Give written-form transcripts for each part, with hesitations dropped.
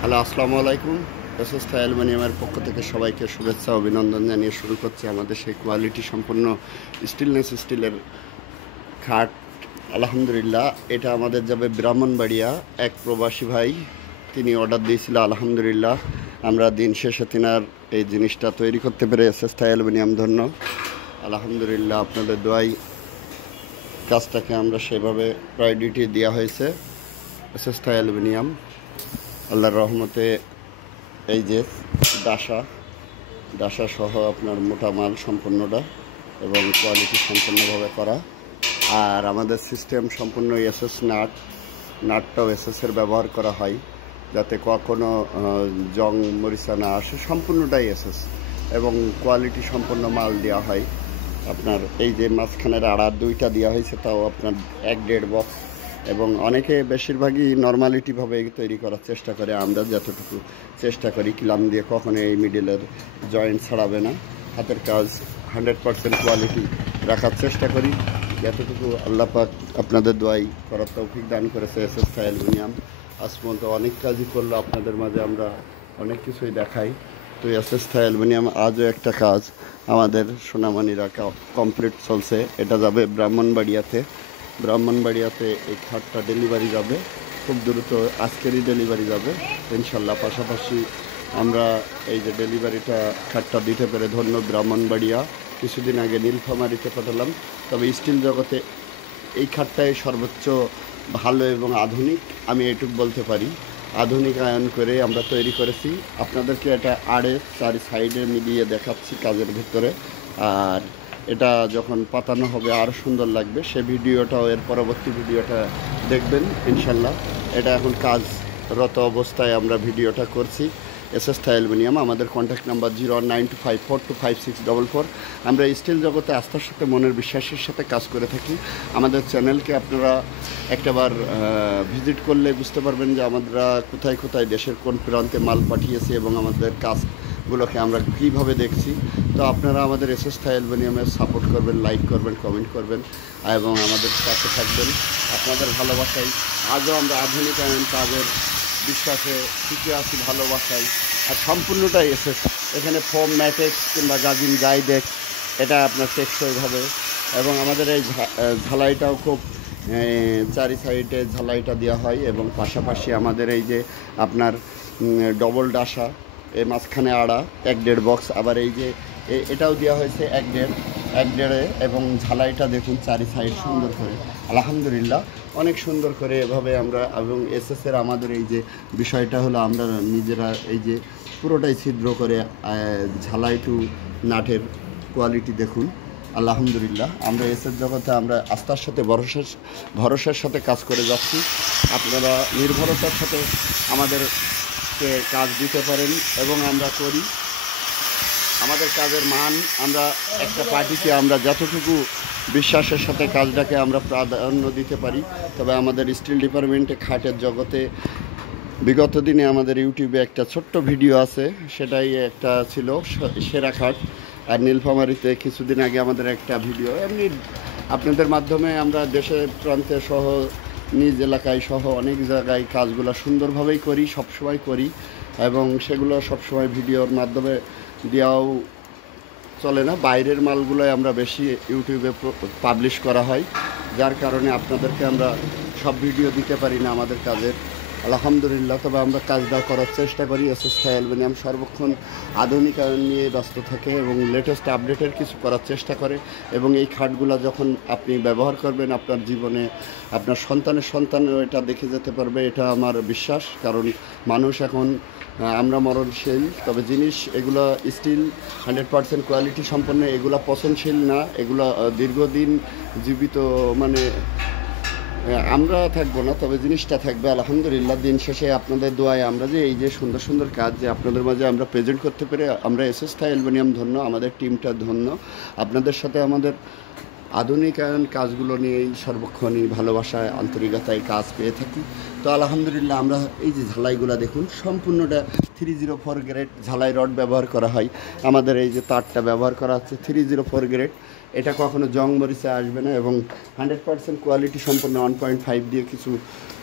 Hello, আসসালামু আলাইকুম। SS অ্যালুমিনিয়ামের পক্ষ থেকে সবাইকে শুভেচ্ছা অভিনন্দন জানিয়ে শুরু করছি আমাদের সেই কোয়ালিটি সম্পন্ন স্টিলনেস স্টিলের খাট। আলহামদুলিল্লাহ, এটা আমাদের যাবে ব্রাহ্মণবাড়িয়া। এক প্রবাসী ভাই তিনি অর্ডার দিয়েছিল। আলহামদুলিল্লাহ, আমরা দিন শেষে তিনার এই জিনিসটা তৈরি করতে পেরে এসএস অ্যালুমিনিয়াম ধন্য। আলহামদুলিল্লাহ, আপনাদের দোয়াই কাজটাকে আমরা সেভাবে প্রায়োরিটি দেওয়া হয়েছে। এসএস অ্যালুমিনিয়াম আল্লাহর রহমতে এই যে ডাসা সহ আপনার মোটা মাল সম্পূর্ণটা এবং কোয়ালিটি সম্পূর্ণভাবে করা। আর আমাদের সিস্টেম সম্পূর্ণ এসএস নাটটাও এসএসের ব্যবহার করা হয়, যাতে কখনো জং মরিচা না আসে। সম্পূর্ণটাই এসএস এবং কোয়ালিটি সম্পন্ন মাল দেওয়া হয়। আপনার এই যে মাঝখানের আড়া দুইটা দেওয়া হয়েছে, তাও আপনার 1.5 বক্স। এবং অনেকে বেশিরভাগই নর্মালিটিভাবে তৈরি করার চেষ্টা করে। আমরা যতটুকু চেষ্টা করি কিলাম দিয়ে কখনো এই মিডিলের জয়েন্ট ছাড়াবে না, হাতের কাজ 100% কোয়ালিটি রাখার চেষ্টা করি। যতটুকু আল্লাহ পাক আপনাদের দোয়াই করার তৌফিক দান করেছে এসএস অ্যালুমিনিয়াম। আজ পর্যন্ত অনেক কাজই করলো, আপনাদের মাঝে আমরা অনেক কিছুই দেখাই। তো এসএস অ্যালুমিনিয়াম আজও একটা কাজ আমাদের সোনামণিরা কমপ্লিট চলছে। এটা যাবে ব্রাহ্মণবাড়িয়াতে এই খাটটা ডেলিভারি যাবে খুব দ্রুত, আজকেরই ডেলিভারি যাবে ইনশাল্লাহ। পাশাপাশি আমরা এই যে ডেলিভারিটা খাটটা দিতে পেরে ধন্য ব্রাহ্মণবাড়িয়া। কিছুদিন আগে নীলফামারীতে পাঠালাম। তবে স্টিল জগতে এই খাটটাই সর্বোচ্চ ভালো এবং আধুনিক, আমি এটুকু বলতে পারি। আধুনিকায়ন করে আমরা তৈরি করেছি। আপনাদেরকে এটা চারি সাইডে মিলিয়ে দেখাচ্ছি কাজের ভিতরে। আর এটা যখন পাতানো হবে আরও সুন্দর লাগবে। সে ভিডিওটাও, এর পরবর্তী ভিডিওটা দেখবেন ইনশাল্লাহ। এটা এখন কাজরত অবস্থায় আমরা ভিডিওটা করছি। এসএস অ্যালুমিনিয়াম, আমাদের কন্ট্যাক্ট নাম্বার 019254256444। আমরা স্টিল জগতে আস্থার সাথে মনের বিশ্বাসের সাথে কাজ করে থাকি। আমাদের চ্যানেলকে আপনারা একটাবার ভিজিট করলে বুঝতে পারবেন যে আমরা কোথায় কোথায় দেশের কোন প্রান্তে মাল পাঠিয়েছি এবং আমাদের কাজগুলোকে আমরা কীভাবে দেখছি। তো আপনারা আমাদের এসএস অ্যালুমিনিয়ামের সাপোর্ট করবেন, লাইক করবেন, কমেন্ট করবেন এবং আমাদের সাথে থাকবেন। আপনাদের ভালোবাসাই আজও আমরা আধুনিকায়ন কাজের বিশ্বাসে টিকে আছি, ভালোবাসাই। আর সম্পূর্ণটাই এসএস। এখানে ফোম, ম্যাটেক্স কিংবা গাজিন যাই দেখ, এটা আপনার টেকসইভাবে। এবং আমাদের এই ঝালাইটাও খুব চারি সাইডে ঝালাইটা দেওয়া হয়। এবং পাশাপাশি আমাদের এই যে আপনার ডবল ডাসা, এই মাঝখানে আড়া 1.5 বক্স। আবার এই যে এটাও দেওয়া হয়েছে 1.5 এবং ঝালাইটা দেখুন চারি সাইড সুন্দর করে। আলহামদুলিল্লাহ, অনেক সুন্দর করে এভাবে আমরা। এবং এসএসের আমাদের এই যে বিষয়টা হলো, আমরা নিজেরা এই যে পুরোটাই ছিদ্র করে ঝালাই টু নাটের কোয়ালিটি দেখুন। আলহামদুলিল্লাহ, আমরা এসএস জগতে আমরা আস্থার সাথে ভরসার সাথে কাজ করে যাচ্ছি। আপনারা নির্ভরতার সাথে আমাদেরকে কাজ দিতে পারেন এবং আমরা করি। আমাদের কাজের মান, আমরা একটা পার্টিকে আমরা যতটুকু বিশ্বাসের সাথে কাজটাকে আমরা প্রাধান্য দিতে পারি। তবে আমাদের স্টিল ডিপার্টমেন্টে খাটের জগতে বিগত দিনে আমাদের ইউটিউবে একটা ছোট্ট ভিডিও আছে, সেটাই একটা ছিল সেরা খাট। আর নীলফামারীতে কিছুদিন আগে আমাদের একটা ভিডিও, এমনি আপনাদের মাধ্যমে আমরা দেশের প্রান্তে সহ নিজ এলাকায় সহ অনেক জায়গায় কাজগুলো সুন্দরভাবেই করি, সবসময় করি। এবং সেগুলো সবসময় ভিডিওর মাধ্যমে দেওয়াও চলে না, বাইরের মালগুলোই আমরা বেশি ইউটিউবে পাবলিশ করা হয়, যার কারণে আপনাদেরকে আমরা সব ভিডিও দিতে পারি না আমাদের কাজের। আলহামদুলিল্লাহ, তবে আমরা কাজটা করার চেষ্টা করি। এসএস অ্যালুমিনিয়াম সর্বক্ষণ আধুনিকায়ন নিয়ে ব্যস্ত থাকে এবং লেটেস্ট আপডেটের কিছু করার চেষ্টা করে। এবং এই খাটগুলো যখন আপনি ব্যবহার করবেন, আপনার জীবনে আপনার সন্তানও এটা দেখে যেতে পারবে, এটা আমার বিশ্বাস। কারণ মানুষ এখন আমরা মরণশীল, তবে জিনিস এগুলো স্টিল 100% কোয়ালিটি সম্পন্ন। এগুলো পচনশীল না, এগুলো দীর্ঘদিন জীবিত, মানে আমরা থাকবো না, তবে জিনিসটা থাকবে। আলহামদুলিল্লাহ, দিন শেষে আপনাদের দোয়ায় আমরা যে এই যে সুন্দর সুন্দর কাজ যে আপনাদের মাঝে আমরা প্রেজেন্ট করতে পেরে আমরা এসএস অ্যালুমিনিয়াম ধন্য, আমাদের টিমটা ধন্য। আপনাদের সাথে আমাদের আধুনিকায়ন কাজগুলো নিয়েই সর্বক্ষণই ভালোবাসায়, আন্তরিকতায় কাজ পেয়ে থাকি। তো আলহামদুলিল্লাহ, আমরা এই যে ঝালাইগুলো দেখুন, সম্পূর্ণটা 304 গ্রেড ঝালাই রড ব্যবহার করা হয়। আমাদের এই যে তারটা ব্যবহার করা হচ্ছে 304 গ্রেড। এটা কখনো জং মরিচা আসবে না এবং 100% কোয়ালিটি সম্পন্ন 1.5 দিয়ে কিছু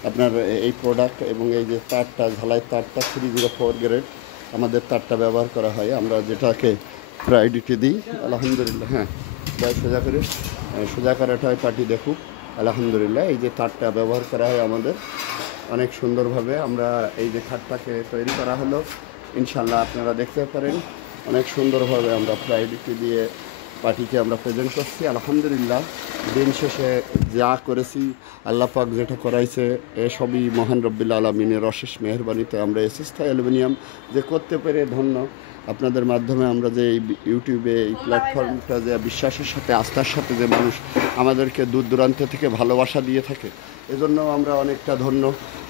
আপনার এই প্রোডাক্ট এবং এই যে তারটা ঝালাই তারটা 304 গ্রেড আমাদের তারটা ব্যবহার করা হয়, আমরা যেটাকে প্রায়োরিটি দিই। আলহামদুলিল্লাহ, হ্যাঁ সোজা করে সোজা করাটা হয় পার্টি দেখুক। আলহামদুলিল্লাহ, এই যে তারটা ব্যবহার করা হয় আমাদের অনেক সুন্দরভাবে। আমরা এই যে খাটটাকে তৈরি করা হলো, ইনশাল্লাহ আপনারা দেখতে পারেন অনেক সুন্দরভাবে আমরা প্রায়োরিটি দিয়ে পার্টিকে আমরা প্রেজেন্ট করছি। আলহামদুলিল্লাহ, দিন শেষে যা করেছি আল্লাহ পাক যেটা করাইছে এসবই মহান রব্বিল আলমিনের অশেষ মেহরবানিতে আমরা এসএস থাই অ্যালুমিনিয়াম যে করতে পেরে ধন্য। আপনাদের মাধ্যমে আমরা যে এই ইউটিউবে এই প্ল্যাটফর্মটা যে বিশ্বাসের সাথে আস্থার সাথে যে মানুষ আমাদেরকে দূর দূরান্ত থেকে ভালোবাসা দিয়ে থাকে, এজন্য আমরা অনেকটা ধন্য।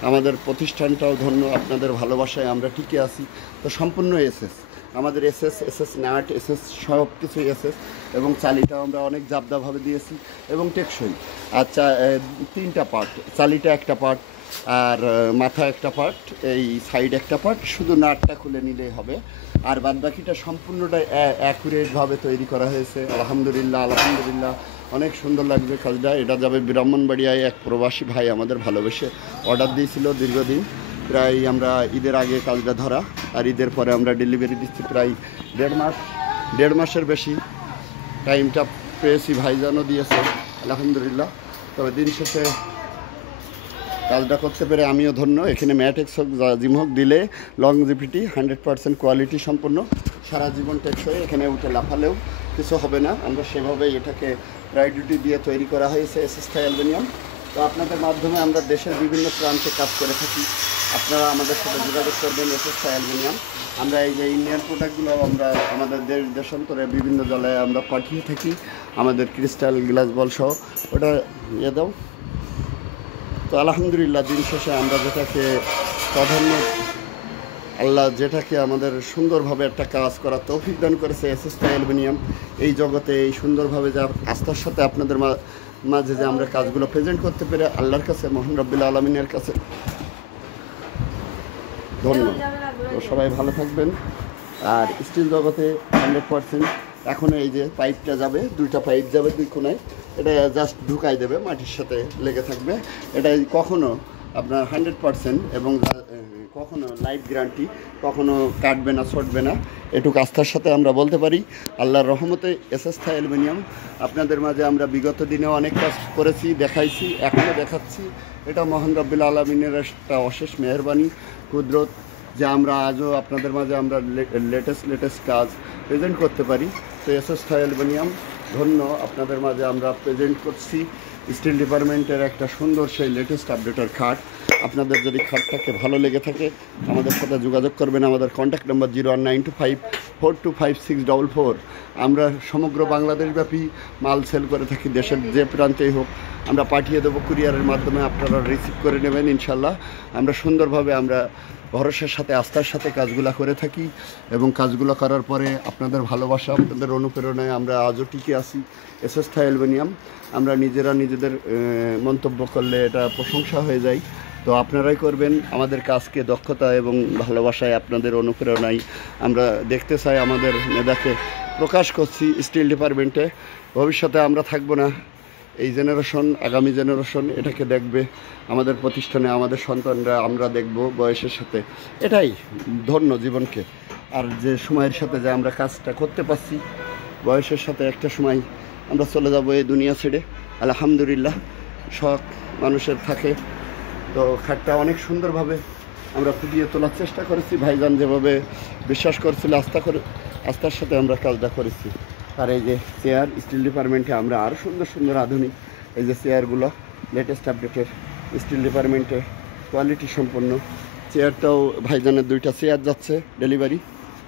আমাদের প্রতিষ্ঠানটাও ধন্য, আপনাদের ভালোবাসায় আমরা টিকে আছি। তো সম্পূর্ণ এসএস আমাদের এসএস নাট এসএস সব কিছু এসএস, এবং চালিটাও আমরা অনেক জাবদাভাবে দিয়েছি এবং টেকসই। আচ্ছা, 3টা পার্ট, চালিটা একটা পার্ট আর মাথা একটা পার্ট, এই সাইড একটা পার্ট, শুধু নাটটা খুলে নিলেই হবে। আর বাদ বাকিটা সম্পূর্ণটাই অ্যাকুরেটভাবে তৈরি করা হয়েছে। আলহামদুলিল্লাহ আলহামদুলিল্লাহ, অনেক সুন্দর লাগবে কাজটা। এটা যাবে ব্রাহ্মণবাড়িয়ায় এক প্রবাসী ভাই আমাদের ভালোবেসে অর্ডার দিয়েছিল দীর্ঘদিন, প্রায় আমরা ঈদের আগে কাজটা ধরা, আর ঈদের পরে আমরা ডেলিভারি দিচ্ছি প্রায় 1.5 মাসের বেশি টাইমটা পেয়েছি, ভাইজানও দিয়েছে আলহামদুলিল্লাহ। তবে দিন শেষে কাজটা করতে পেরে আমিও ধন্য। এখানে ম্যাটেক্স হোক জিম হোক দিলে লংজিভিটি 100% কোয়ালিটি সম্পন্ন, সারা জীবন টেকসই, এখানে উঠে লাফালেও কিছু হবে না। আমরা সেভাবেই এটাকে প্রায়োরিটি দিয়ে তৈরি করা হয়েছে এসএস থাই অ্যালুমিনিয়াম। তো আপনাদের মাধ্যমে আমরা দেশের বিভিন্ন প্রান্তে কাজ করে থাকি, আপনারা আমাদের সাথে যোগাযোগ করবেন এসএস থাই অ্যালুমিনিয়াম। আমরা এই যে ইন্ডিয়ান প্রোডাক্টগুলো আমরা আমাদের দেশান্তরে বিভিন্ন জেলায় আমরা পাঠিয়ে থাকি, আমাদের ক্রিস্টাল গ্লাস বল সহ। ওটা ইয়ে দাও। তো আলহামদুলিল্লাহ, দিন শেষে আমরা যেটাকে প্রাধান্য আল্লাহ যেটাকে আমাদের সুন্দরভাবে একটা কাজ করার তৌফিক দান করেছে এসএস থাই অ্যালুমিনিয়াম, এই জগতে এই সুন্দরভাবে যা আস্থার সাথে আপনাদের মাঝে যে আমরা কাজগুলো প্রেজেন্ট করতে পেরে আল্লাহর কাছে মহান রব্বিল আলমিনের কাছে ধন্যবাদ। তো সবাই ভালো থাকবেন। আর স্টিল জগতে 100% এখন এই যে পাইপটা যাবে, 2টা পাইপ যাবে 2 কোণায়, এটা জাস্ট ঢুকাই দেবে, মাটির সাথে লেগে থাকবে। এটা কখনো আপনার 100% এবং কখনো লাইফ গ্যারান্টি, কখনো কাটবে না ছটবে না, এটুকু আস্থার সাথে আমরা বলতে পারি। আল্লাহর রহমতে এসএস থাই অ্যালুমিনিয়াম আপনাদের মাঝে আমরা বিগত দিনেও অনেক কাজ করেছি, দেখাইছি, এখনও দেখাচ্ছি। এটা মহান রব্বিল আলমিনের একটা অশেষ মেহরবানি কুদরত যে আমরা আজও আপনাদের মাঝে আমরা লেটেস্ট কাজ প্রেজেন্ট করতে পারি। তো এসএস থাই অ্যালুমিনিয়াম ধন্য, আপনাদের মাঝে আমরা প্রেজেন্ট করছি স্টিল ডিপার্টমেন্টের একটা সুন্দর সেই লেটেস্ট আপডেটের খাট। আপনাদের যদি খাটটাকে ভালো লেগে থাকে আমাদের সাথে যোগাযোগ করবেন। আমাদের কন্ট্যাক্ট নাম্বার 01925425644। আমরা সমগ্র বাংলাদেশব্যাপী মাল সেল করে থাকি, দেশের যে প্রান্তেই হোক আমরা পাঠিয়ে দেবো কুরিয়ারের মাধ্যমে, আপনারা রিসিভ করে নেবেন ইনশাল্লাহ। আমরা সুন্দরভাবে আমরা ভরসার সাথে আস্থার সাথে কাজগুলো করে থাকি, এবং কাজগুলো করার পরে আপনাদের ভালোবাসা আপনাদের অনুপ্রেরণায় আমরা আজও টিকে আসি। এসএস থাই অ্যালুমিনিয়াম আমরা নিজেরা নিজেদের মন্তব্য করলে এটা প্রশংসা হয়ে যায়। তো আপনারাই করবেন আমাদের কাজকে দক্ষতা এবং ভালোবাসায় আপনাদের অনুপ্রেরণায় আমরা দেখতে চাই আমাদের মেধাকে প্রকাশ করছি স্টিল ডিপার্টমেন্টে। ভবিষ্যতে আমরা থাকবো না, এই জেনারেশন আগামী জেনারেশন এটাকে দেখবে, আমাদের প্রতিষ্ঠানে আমাদের সন্তানরা আমরা দেখব বয়সের সাথে। এটাই ধন্য জীবনকে। আর যে সময়ের সাথে যে আমরা কাজটা করতে পারছি, বয়সের সাথে একটা সময় আমরা চলে যাব এই দুনিয়া ছেড়ে। আলহামদুলিল্লাহ, শখ মানুষের থাকে। তো খাটটা অনেক সুন্দরভাবে আমরা ফুটিয়ে তোলার চেষ্টা করেছি, ভাইজান যেভাবে বিশ্বাস করেছিল আস্থার সাথে আমরা কাজটা করেছি। আর এই যে চেয়ার স্টিল ডিপার্টমেন্টে আমরা আরও সুন্দর সুন্দর আধুনিক এই যে চেয়ারগুলো লেটেস্ট আপডেটের স্টিল ডিপার্টমেন্টে কোয়ালিটি সম্পন্ন চেয়ারটাও ভাইজানের 2টা চেয়ার যাচ্ছে ডেলিভারি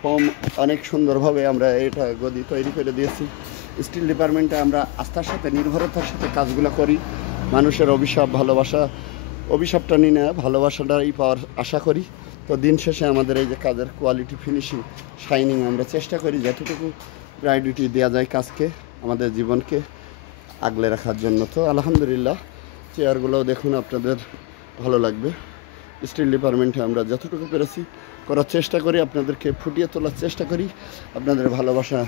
হোম। অনেক সুন্দরভাবে আমরা এটা গদি তৈরি করে দিয়েছি। স্টিল ডিপার্টমেন্টে আমরা আস্থার সাথে নির্ভরতার সাথে কাজগুলো করি। মানুষের অভিশাপটা নিই না, ভালোবাসাটাই পাওয়ার আশা করি। তো দিন শেষে আমাদের এই যে কাজের কোয়ালিটি ফিনিশিং শাইনিং আমরা চেষ্টা করি যতটুকু প্রায়োরিটি দেওয়া যায় কাজকে, আমাদের জীবনকে আগলে রাখার জন্য। তো আলহামদুলিল্লাহ, চেয়ারগুলোও দেখুন আপনাদের ভালো লাগবে। স্টিল ডিপার্টমেন্টে আমরা যতটুকু পেরেছি করার চেষ্টা করি, আপনাদেরকে ফুটিয়ে তোলার চেষ্টা করি, আপনাদের ভালোবাসা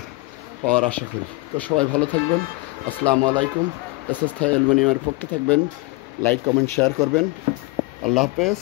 পাওয়ার আশা করি। তো সবাই ভালো থাকবেন। আসসালামু আলাইকুম। এসএস থাই অ্যালুমিনিয়ামের পক্ষে থাকবেন, লাইক কমেন্ট শেয়ার করবেন। আল্লাহ হাফেজ।